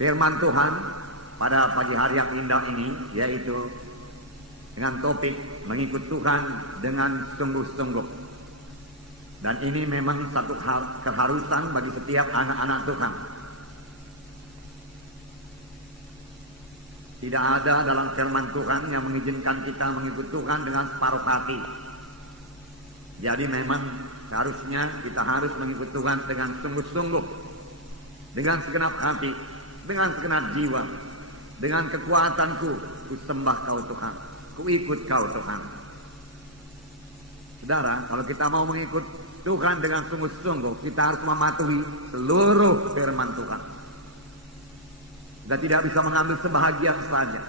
firman Tuhan pada pagi hari yang indah ini, yaitu dengan topik mengikut Tuhan dengan sungguh-sungguh. Dan ini memang satu keharusan bagi setiap anak-anak Tuhan. Tidak ada dalam firman Tuhan yang mengizinkan kita mengikut Tuhan dengan separuh hati. Jadi memang seharusnya kita harus mengikut Tuhan dengan sungguh-sungguh, dengan segenap hati, dengan segenap jiwa, dengan kekuatanku, ku sembah Kau Tuhan, ku ikut Kau Tuhan. Saudara, kalau kita mau mengikut Tuhan dengan sungguh-sungguh, kita harus mematuhi seluruh firman Tuhan. Kita tidak bisa mengambil sebahagian saja.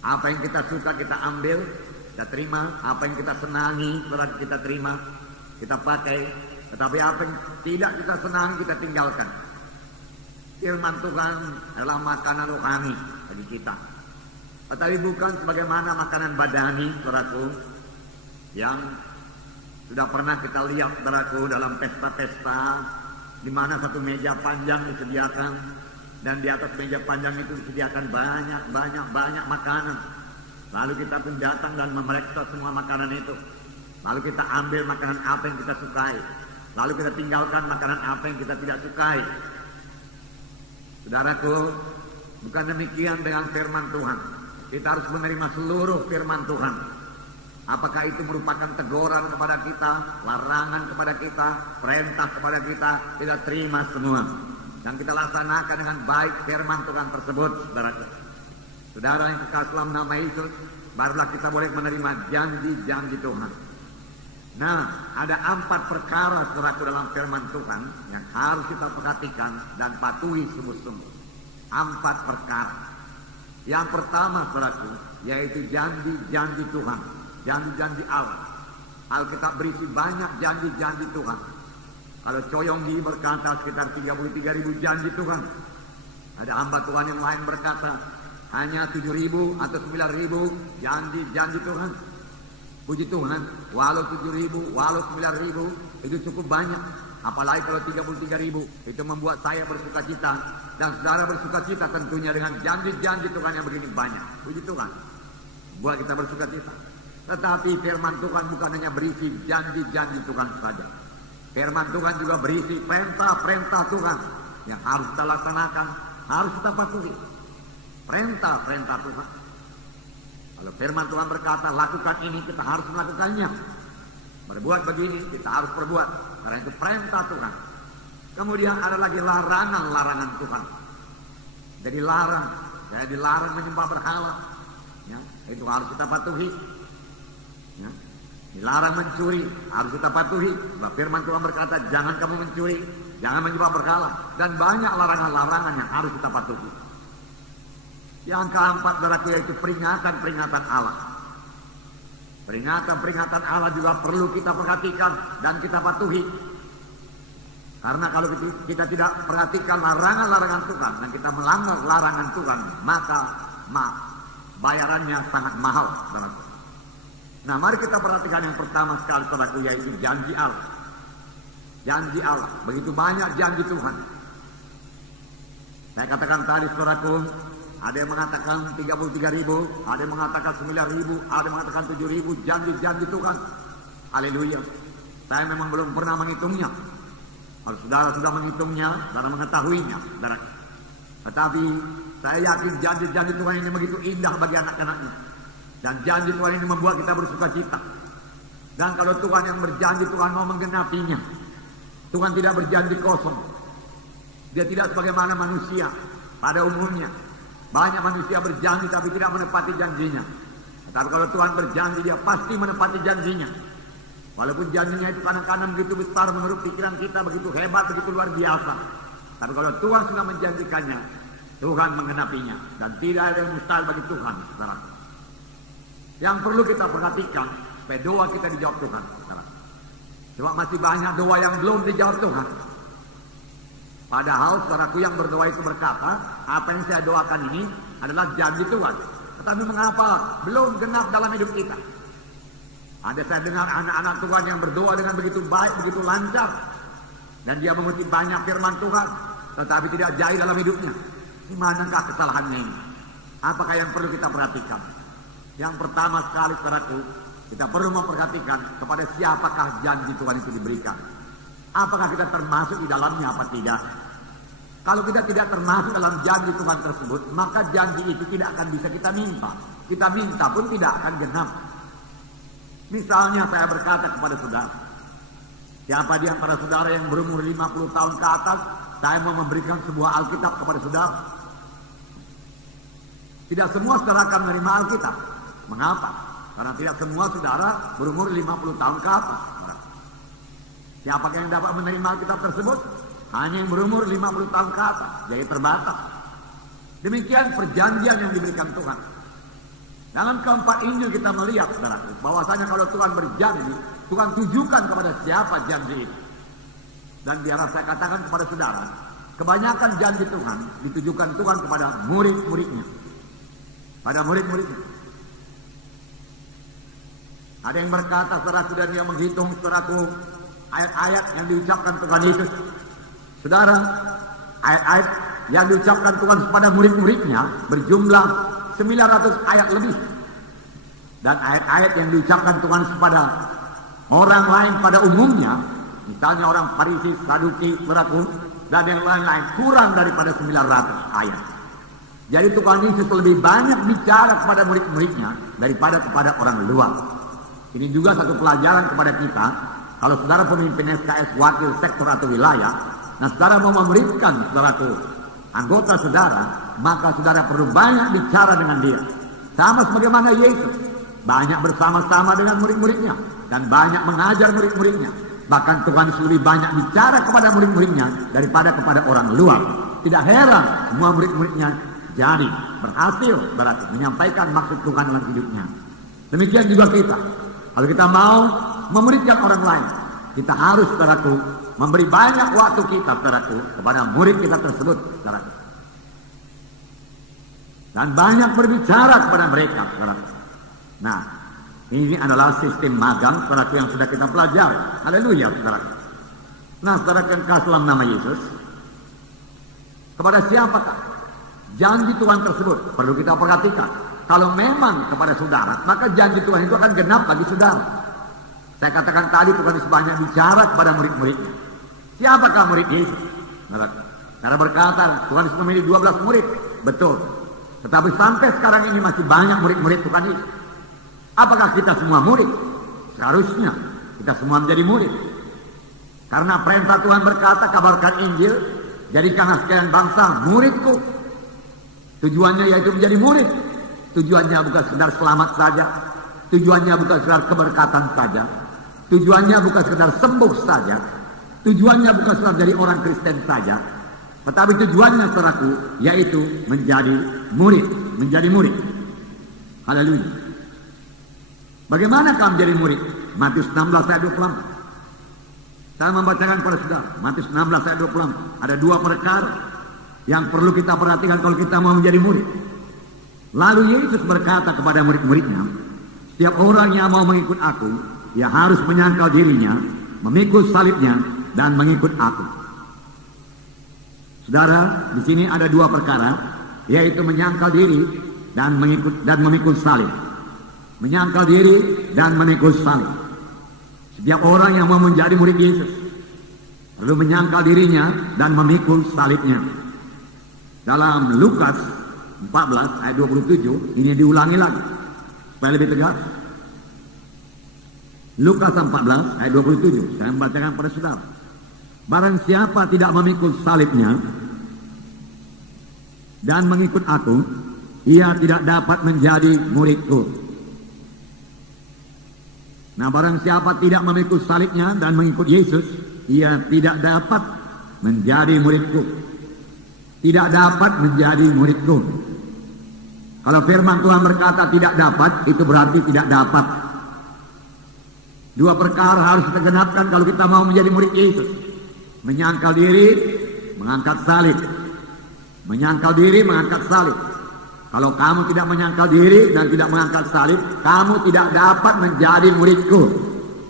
Apa yang kita suka kita ambil, kita terima. Apa yang kita senangi kita terima, kita pakai. Tetapi apa yang tidak kita senangi kita tinggalkan. Firman Tuhan adalah makanan rohani bagi kita. Tetapi bukan sebagaimana makanan badani, saudaraku, yang sudah pernah kita lihat, saudaraku, dalam pesta-pesta di mana satu meja panjang disediakan. Dan di atas meja panjang itu disediakan banyak makanan. Lalu kita pun datang dan memeriksa semua makanan itu. Lalu kita ambil makanan apa yang kita sukai. Lalu kita tinggalkan makanan apa yang kita tidak sukai. Saudaraku, bukan demikian dengan firman Tuhan. Kita harus menerima seluruh firman Tuhan. Apakah itu merupakan teguran kepada kita, larangan kepada kita, perintah kepada kita, kita terima semua. Dan kita laksanakan dengan baik firman Tuhan tersebut, saudara. Saudara yang kekasih dalam nama Yesus, barulah kita boleh menerima janji-janji Tuhan. Nah, ada 4 perkara, saudaraku, dalam firman Tuhan yang harus kita perhatikan dan patuhi sungguh-sungguh. 4 perkara. Yang pertama, saudaraku, yaitu janji-janji Tuhan, janji-janji Allah. Alkitab berisi banyak janji-janji Tuhan. Kalau Coyonggi berkata sekitar 33.000 janji Tuhan. Ada hamba Tuhan yang lain berkata hanya 7.000 atau 9.000 janji Tuhan. Puji Tuhan, walau 7.000, walau 9.000 itu cukup banyak. Apalagi kalau 33.000, itu membuat saya bersuka cita. Dan saudara bersuka cita tentunya dengan janji-janji Tuhan yang begini banyak. Puji Tuhan, buat kita bersuka cita. Tetapi firman Tuhan bukan hanya berisi janji-janji Tuhan saja. Firman Tuhan juga berisi perintah-perintah Tuhan yang harus kita laksanakan, harus kita patuhi. Perintah-perintah Tuhan. Kalau firman Tuhan berkata lakukan ini, kita harus melakukannya. Berbuat begini, kita harus berbuat. Karena itu perintah Tuhan. Kemudian ada lagi larangan-larangan Tuhan. Jadi saya dilarang menyembah berhala. Ya, itu harus kita patuhi. Ya. Dilarang mencuri, harus kita patuhi. Firman Tuhan berkata, jangan kamu mencuri, jangan menyembah berhala. Dan banyak larangan-larangan yang harus kita patuhi. Yang keempat, saudaraku, yaitu peringatan-peringatan Allah. Peringatan-peringatan Allah juga perlu kita perhatikan dan kita patuhi. Karena kalau kita tidak perhatikan larangan-larangan Tuhan dan kita melanggar larangan Tuhan, maka bayarannya sangat mahal, saudaraku. Nah, mari kita perhatikan yang pertama sekali, saudaraku, yaitu janji Allah. Janji Allah, begitu banyak janji Tuhan. Saya katakan tadi, saudaraku, ada yang mengatakan 33.000, ada yang mengatakan 9.000, ada yang mengatakan 7.000 janji-janji Tuhan. Haleluya. Saya memang belum pernah menghitungnya. Kalau saudara sudah menghitungnya, saudara mengetahuinya, saudara. Tetapi saya yakin janji-janji Tuhan ini begitu indah bagi anak-anaknya. Dan janji Tuhan ini membuat kita bersuka cita. Dan kalau Tuhan yang berjanji, Tuhan mau menggenapinya. Tuhan tidak berjanji kosong. Dia tidak sebagaimana manusia pada umumnya. Banyak manusia berjanji tapi tidak menepati janjinya. Tetapi kalau Tuhan berjanji, dia pasti menepati janjinya. Walaupun janjinya itu kadang-kadang begitu besar menurut pikiran kita, begitu hebat, begitu luar biasa. Tapi kalau Tuhan sudah menjanjikannya, Tuhan menggenapinya. Dan tidak ada yang mustahil bagi Tuhan, saudara. Yang perlu kita perhatikan, supaya doa kita dijawab Tuhan, saudara. Cuma masih banyak doa yang belum dijawab Tuhan. Padahal saudaraku yang berdoa itu berkata, apa yang saya doakan ini adalah janji Tuhan. Tetapi mengapa belum genap dalam hidup kita? Ada saya dengar anak-anak Tuhan yang berdoa dengan begitu baik, begitu lancar. Dan dia mengutip banyak firman Tuhan, tetapi tidak jaya dalam hidupnya. Di manakah kesalahannya ini? Apakah yang perlu kita perhatikan? Yang pertama sekali, saudaraku, kita perlu memperhatikan kepada siapakah janji Tuhan itu diberikan. Apakah kita termasuk di dalamnya apa tidak? Kalau kita tidak termasuk dalam janji Tuhan tersebut, maka janji itu tidak akan bisa kita minta. Kita minta pun tidak akan genap. Misalnya saya berkata kepada saudara, siapa di antara saudara yang berumur 50 tahun ke atas, saya mau memberikan sebuah Alkitab kepada saudara. Tidak semua saudara akan menerima Alkitab. Mengapa? Karena tidak semua saudara berumur 50 tahun ke atas. Siapakah yang dapat menerima Alkitab tersebut? Hanya yang berumur 50 tahun ke atas. Jadi terbatas. Demikian perjanjian yang diberikan Tuhan. Dalam keempat Injil kita melihat, saudara, bahwasanya kalau Tuhan berjanji, Tuhan tujukan kepada siapa janji itu. Dan biarlah saya katakan kepada saudara, kebanyakan janji Tuhan ditujukan Tuhan kepada murid-muridnya. Pada murid-muridnya. Ada yang berkata, saudaraku, dan dia menghitung, saudaraku, ayat-ayat yang diucapkan Tuhan Yesus. Saudara, ayat-ayat yang diucapkan Tuhan kepada murid-muridnya berjumlah 900 ayat lebih. Dan ayat-ayat yang diucapkan Tuhan kepada orang lain pada umumnya, misalnya orang Farisi, Saduki, saudaraku, dan yang lain-lain, kurang daripada 900 ayat. Jadi Tuhan Yesus lebih banyak bicara kepada murid-muridnya daripada kepada orang luar. Ini juga satu pelajaran kepada kita. Kalau saudara pemimpin SKS, wakil sektor atau wilayah, nah saudara mau memuridkan saudaraku, anggota saudara, maka saudara perlu banyak bicara dengan dia. Sama sebagaimana Yesus, banyak bersama-sama dengan murid-muridnya dan banyak mengajar murid-muridnya. Bahkan Tuhan lebih banyak bicara kepada murid-muridnya daripada kepada orang luar. Tidak heran semua murid-muridnya jadi berhasil berarti menyampaikan maksud Tuhan dalam hidupnya. Demikian juga kita. Kalau kita mau memuridkan orang lain, kita harus, saudaraku, memberi banyak waktu kita, saudaraku, kepada murid kita tersebut, saudaraku. Dan banyak berbicara kepada mereka, saudaraku. Nah, ini adalah sistem magang, saudaraku, yang sudah kita pelajari. Haleluya, saudaraku. Nah, saudaraku yang kasih dalam nama Yesus, kepada siapakah janji Tuhan tersebut? Perlu kita perhatikan. Kalau memang kepada saudara, maka janji Tuhan itu akan genap bagi saudara. Saya katakan tadi Tuhan Yesus banyak bicara kepada murid-muridnya. Siapakah murid Yesus? Cara berkata, Tuhan Yesus memilih 12 murid. Betul. Tetapi sampai sekarang ini masih banyak murid-murid Tuhan Yesus. Apakah kita semua murid? Seharusnya kita semua menjadi murid. Karena perintah Tuhan berkata, kabarkan Injil, jadikanlah sekalian bangsa muridku. Tujuannya yaitu menjadi murid. Tujuannya bukan sekedar selamat saja. Tujuannya bukan sekedar keberkatan saja. Tujuannya bukan sekedar sembuh saja. Tujuannya bukan sekedar jadi orang Kristen saja. Tetapi tujuannya, saudaraku, yaitu menjadi murid. Menjadi murid. Haleluya. Bagaimana kamu menjadi murid? Matius 16 ayat 24. Saya membacakan kepada saudara. Matius 16 ayat 24. Ada dua perkara yang perlu kita perhatikan kalau kita mau menjadi murid. Lalu Yesus berkata kepada murid-muridnya, setiap orang yang mau mengikut aku, ia harus menyangkal dirinya, memikul salibnya, dan mengikut aku. Saudara, di sini ada dua perkara, yaitu menyangkal diri dan memikul salib. Menyangkal diri dan memikul salib. Setiap orang yang mau menjadi murid Yesus perlu menyangkal dirinya dan memikul salibnya. Dalam Lukas 14 ayat 27 ini diulangi lagi supaya lebih tegas. Lukas 14 ayat 27 saya membacakan pada saudara. Barang siapa tidak memikul salibnya dan mengikut aku, ia tidak dapat menjadi muridku. Nah, barang siapa tidak memikul salibnya dan mengikut Yesus, ia tidak dapat menjadi muridku. Tidak dapat menjadi muridku. Kalau firman Tuhan berkata tidak dapat, itu berarti tidak dapat. Dua perkara harus kita genapkan kalau kita mau menjadi murid Yesus. Menyangkal diri, mengangkat salib. Menyangkal diri, mengangkat salib. Kalau kamu tidak menyangkal diri dan tidak mengangkat salib, kamu tidak dapat menjadi muridku.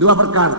Dua perkara.